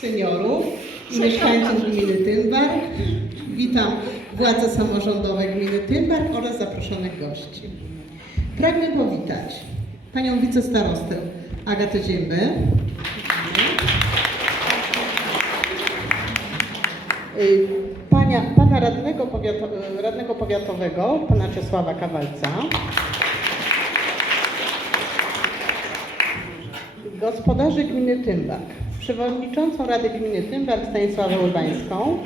seniorów i mieszkańców gminy Tymbark. Witam władze samorządowe gminy Tymbark oraz zaproszonych gości. Pragnę powitać panią wicestarostę Agatę Ziębę. Y, Pania, pana radnego, powiato, y, radnego powiatowego, pana Czesława Kawalca. Gospodarzy gminy Tymbark. Przewodniczącą Rady Gminy Tymbark Stanisławę Urbańską.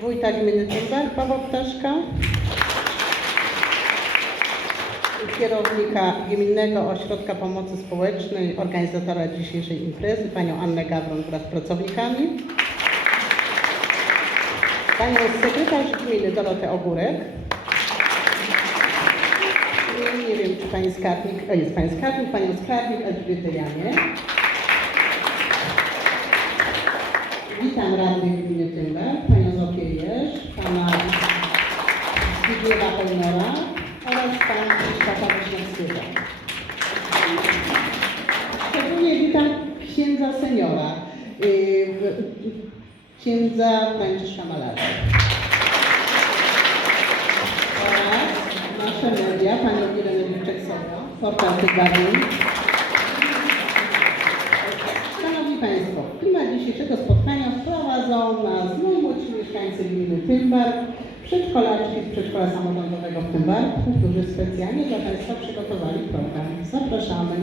Wójta gminy Tymbark Pawła Ptaszka. Kierownika Gminnego Ośrodka Pomocy Społecznej, organizatora dzisiejszej imprezy, panią Annę Gawron wraz z pracownikami. Panią sekretarz gminy Dorotę Ogórek. Pani skarbnik, o jest pani skarbnik, panią skarbnik Elżbietę Janie. Witam radnych gminy Tymber, panią Zofię Jerz, pana Zbigniewa Pełnora oraz pana Krzysztofa Wiśniewskiego. Szczególnie witam księdza seniora, yy, księdza Franciszka Malarza. Nasze media, panią Irenę Wilczek-Sowa, portal Tygodni. Szanowni Państwo, klimat dzisiejszego spotkania wprowadzą nas najmłodsi mieszkańcy gminy Tymbark, przedszkolaczki z przedszkola samorządowego w Tymbarku, którzy specjalnie dla Państwa przygotowali program. Zapraszamy.